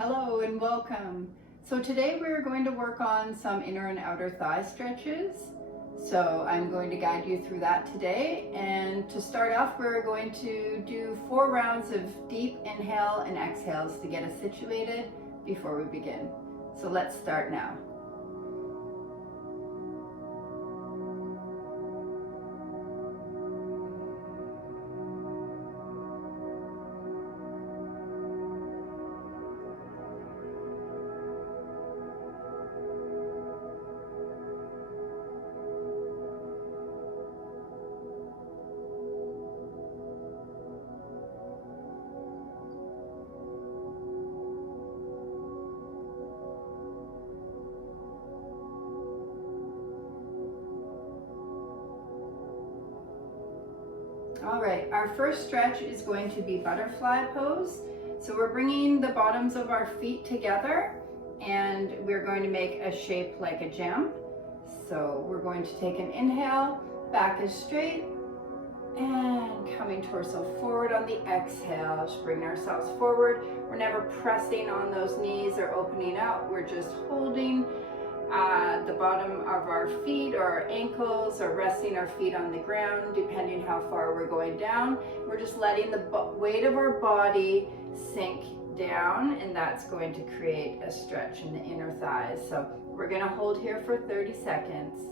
Hello and welcome. So today we're going to work on some inner and outer thigh stretches. So I'm going to guide you through that today. And to start off, we're going to do 4 rounds of deep inhale and exhales to get us situated before we begin. So let's start now. All right, our first stretch is going to be butterfly pose. So we're bringing the bottoms of our feet together and we're going to make a shape like a gem. So we're going to take an inhale, back is straight, and coming torso forward on the exhale. Just bring ourselves forward. We're never pressing on those knees or opening out. We're just holding the bottom of our feet or our ankles, or resting our feet on the ground depending how far we're going down. We're just letting the weight of our body sink down, and that's going to create a stretch in the inner thighs. So we're going to hold here for 30 seconds.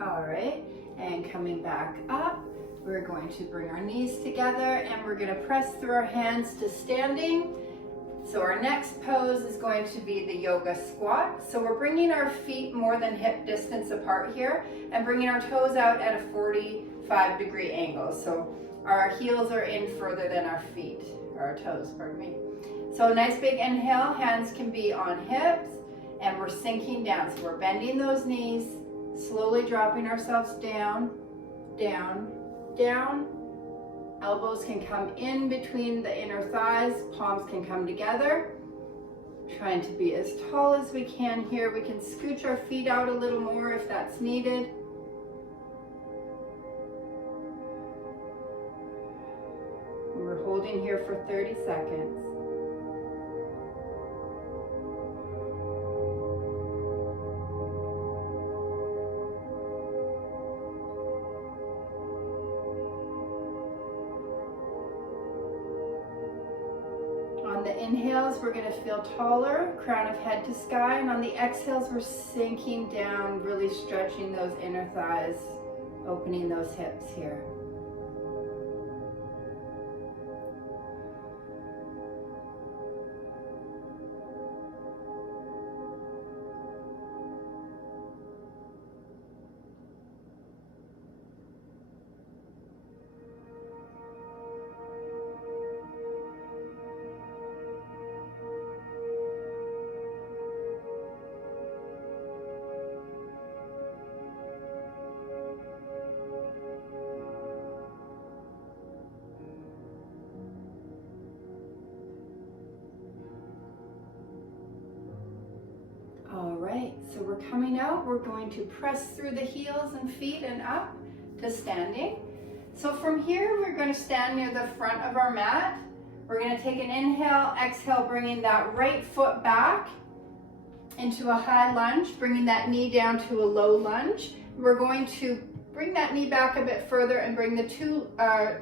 All right, and coming back up, we're going to bring our knees together and we're going to press through our hands to standing. So our next pose is going to be the yoga squat. So we're bringing our feet more than hip distance apart here and bringing our toes out at a 45-degree angle. So our heels are in further than our feet, or our toes, pardon me. So a nice big inhale, hands can be on hips, and we're sinking down. So we're bending those knees, slowly dropping ourselves down, down, down. Elbows can come in between the inner thighs, palms can come together. Trying to be as tall as we can here. We can scooch our feet out a little more if that's needed. We're holding here for 30 seconds. On the inhales, we're going to feel taller, crown of head to sky, and on the exhales, we're sinking down, really stretching those inner thighs, opening those hips here. So we're coming out, we're going to press through the heels and feet and up to standing. So from here, we're going to stand near the front of our mat. We're going to take an inhale, exhale, bringing that right foot back into a high lunge, bringing that knee down to a low lunge. We're going to bring that knee back a bit further and bring the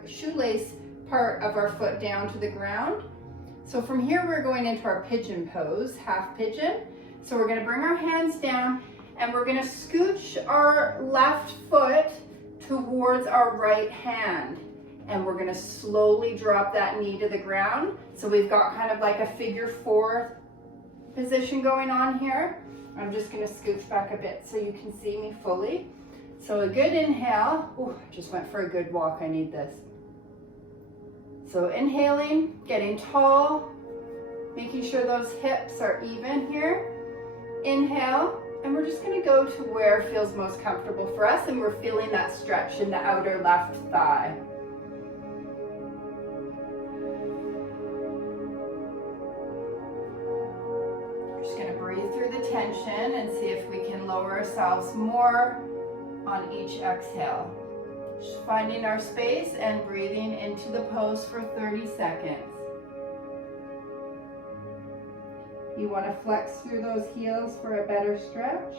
shoelace part of our foot down to the ground. So from here, we're going into our pigeon pose, half pigeon. So we're going to bring our hands down and we're going to scooch our left foot towards our right hand. and we're gonna slowly drop that knee to the ground. So we've got kind of like a figure 4 position going on here. I'm just gonna scooch back a bit so you can see me fully. So a good inhale. Ooh, I just went for a good walk, I need this. So inhaling, getting tall, making sure those hips are even here. Inhale, and we're just gonna go to where it feels most comfortable for us, and we're feeling that stretch in the outer left thigh. We're just gonna breathe through the tension and see if we can lower ourselves more on each exhale. Just finding our space and breathing into the pose for 30 seconds. You want to flex through those heels for a better stretch.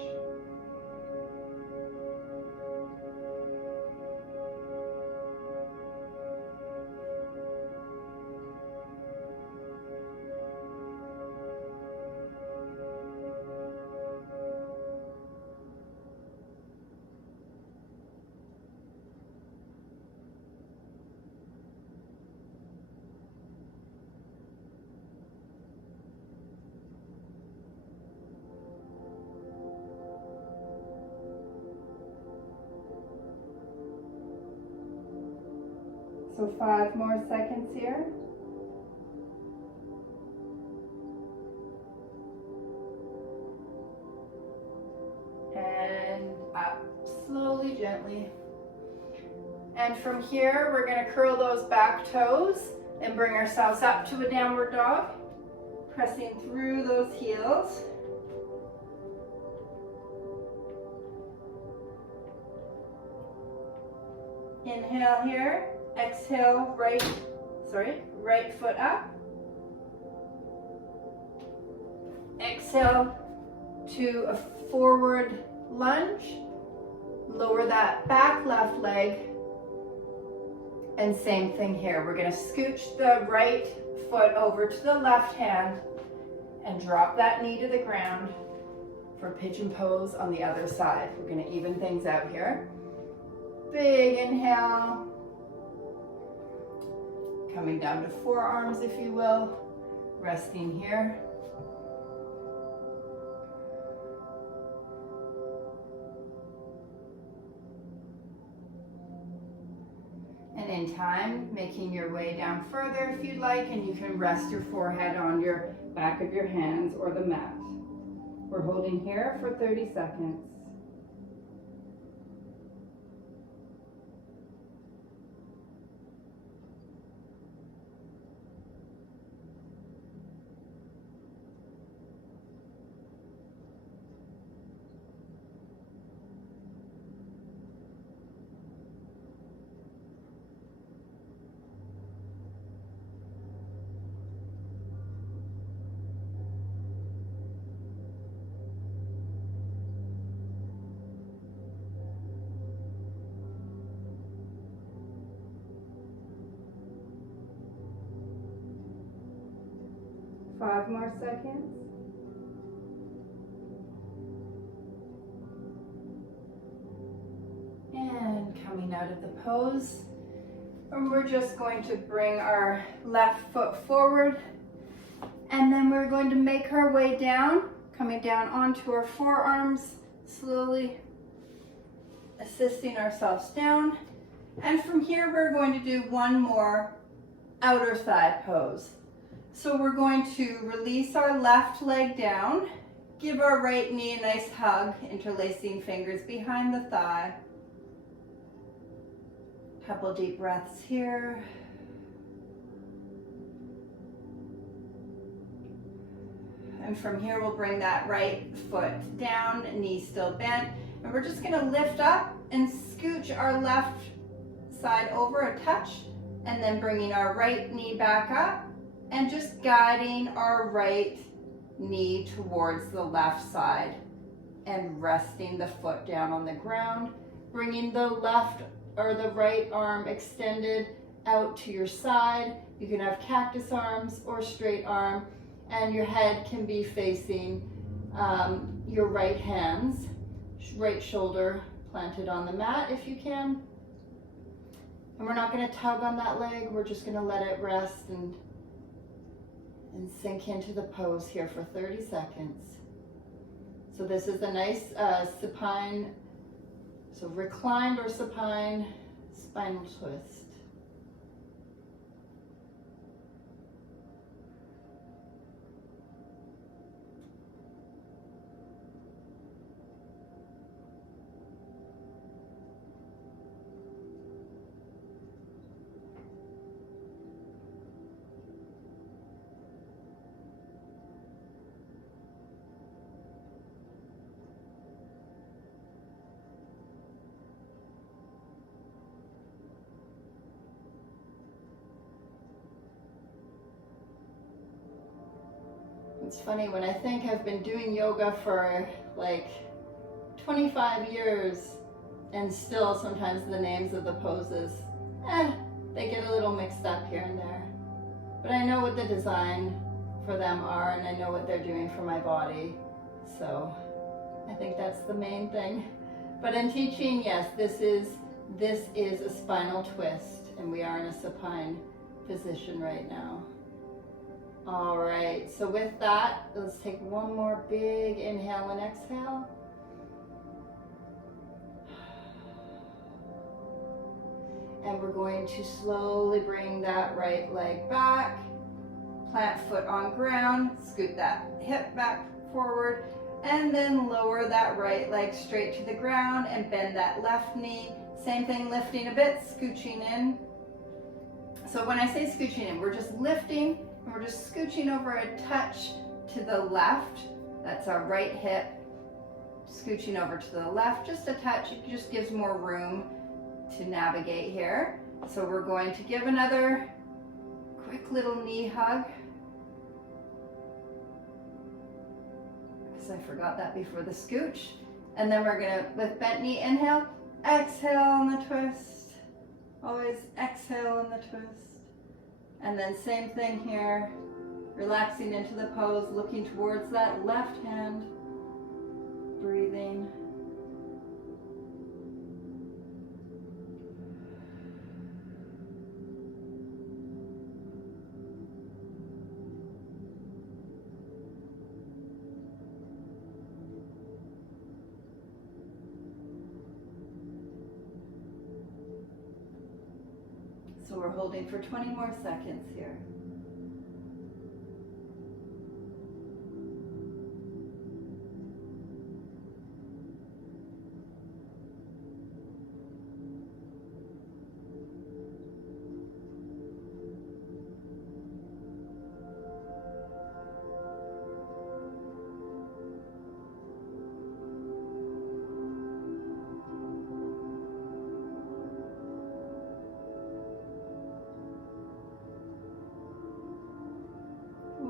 So 5 more seconds here. And up, slowly, gently. And from here, we're going to curl those back toes and bring ourselves up to a downward dog, pressing through those heels. Inhale here. Exhale, right foot up. Exhale to a forward lunge. Lower that back left leg. And same thing here. We're going to scooch the right foot over to the left hand and drop that knee to the ground for pigeon pose on the other side. We're going to even things out here. Big inhale. Coming down to forearms, if you will, resting here. And in time, making your way down further if you'd like, and you can rest your forehead on your back of your hands or the mat. We're holding here for 30 seconds. Five more seconds. And coming out of the pose. And we're just going to bring our left foot forward. And then we're going to make our way down, coming down onto our forearms, slowly assisting ourselves down. And from here, we're going to do one more outer thigh pose. So we're going to release our left leg down, give our right knee a nice hug, interlacing fingers behind the thigh. Couple deep breaths here. And from here, we'll bring that right foot down, knee still bent. And we're just gonna lift up and scooch our left side over a touch, and then bringing our right knee back up. And just guiding our right knee towards the left side and resting the foot down on the ground, bringing the left or the right arm extended out to your side. You can have cactus arms or straight arm, and your head can be facing your right hands, right shoulder planted on the mat if you can. And we're not going to tug on that leg. We're just going to let it rest and sink into the pose here for 30 seconds. So this is a nice supine, so reclined or supine spinal twist. It's funny, when I think I've been doing yoga for like 25 years and still sometimes the names of the poses, they get a little mixed up here and there. But I know what the design for them are and I know what they're doing for my body. So I think that's the main thing. But in teaching, yes, this is a spinal twist and we are in a supine position right now. All right, so with that, let's take one more big inhale and exhale. And we're going to slowly bring that right leg back, plant foot on ground, scoot that hip back forward, and then lower that right leg straight to the ground and bend that left knee. Same thing, lifting a bit, scooching in. So when I say scooching in, we're just lifting, and we're just scooching over a touch to the left. That's our right hip. Scooching over to the left, just a touch. It just gives more room to navigate here. So we're going to give another quick little knee hug. Because I forgot that before the scooch. And then we're gonna, with bent knee, inhale, exhale on the twist. Always exhale on the twist. And then same thing here, relaxing into the pose, looking towards that left hand, breathing. So we're holding for 20 more seconds here.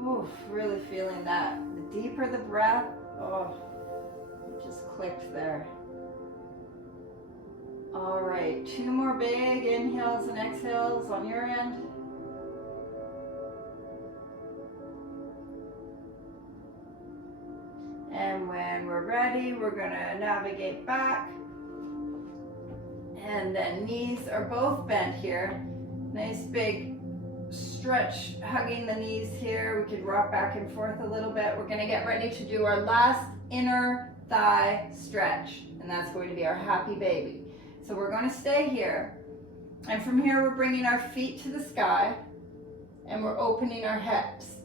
Oof, really feeling that. The deeper the breath, oh, it just clicked there. All right, 2 more big inhales and exhales on your end. And when we're ready, we're gonna navigate back. And then knees are both bent here. Nice big stretch, hugging the knees here. We could rock back and forth a little bit. We're gonna get ready to do our last inner thigh stretch, and that's going to be our happy baby. So we're gonna stay here, and from here we're bringing our feet to the sky, and we're opening our hips.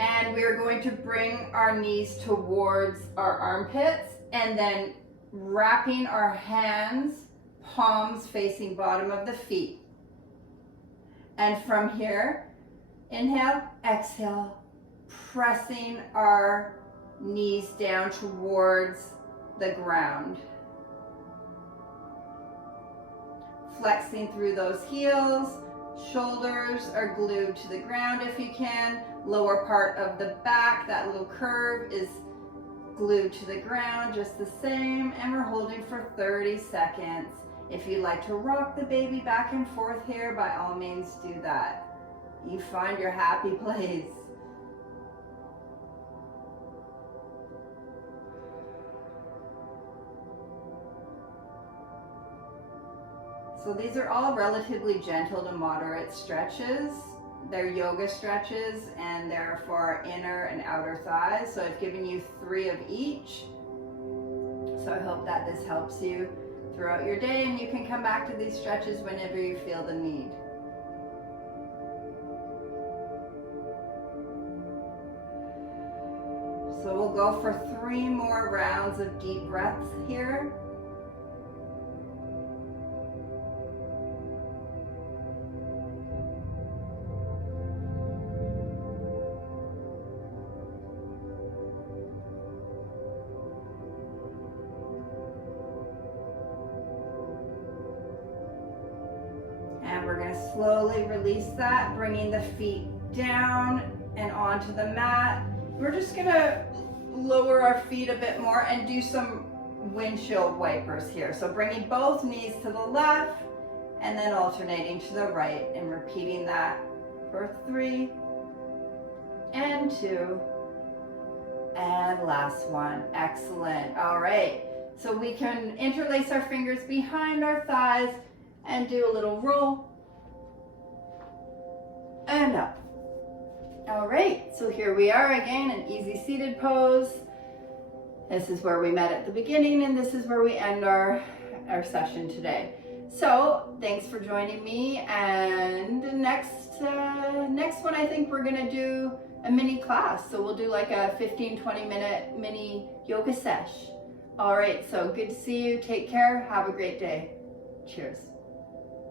And we are going to bring our knees towards our armpits, and then wrapping our hands, palms facing bottom of the feet. And from here, inhale, exhale, pressing our knees down towards the ground. Flexing through those heels, shoulders are glued to the ground if you can. Lower part of the back, that little curve is glued to the ground just the same. And we're holding for 30 seconds. If you'd like to rock the baby back and forth here, by all means do that. You find your happy place. So these are all relatively gentle to moderate stretches. They're yoga stretches and they're for our inner and outer thighs. So I've given you 3 of each. So I hope that this helps you throughout your day, and you can come back to these stretches whenever you feel the need. So we'll go for 3 more rounds of deep breaths here. And we're going to slowly release that, bringing the feet down and onto the mat. We're just going to lower our feet a bit more and do some windshield wipers here. So bringing both knees to the left and then alternating to the right, and repeating that for 3 and 2 and last one. Excellent. All right. So we can interlace our fingers behind our thighs and do a little roll and up. All right, so here we are again, an easy seated pose. This is where we met at the beginning, and this is where we end our session today. So thanks for joining me, and next one I think we're gonna do a mini class. So we'll do like a 15-20 minute mini yoga sesh. All right, so good to see you. Take care. Have a great day. Cheers.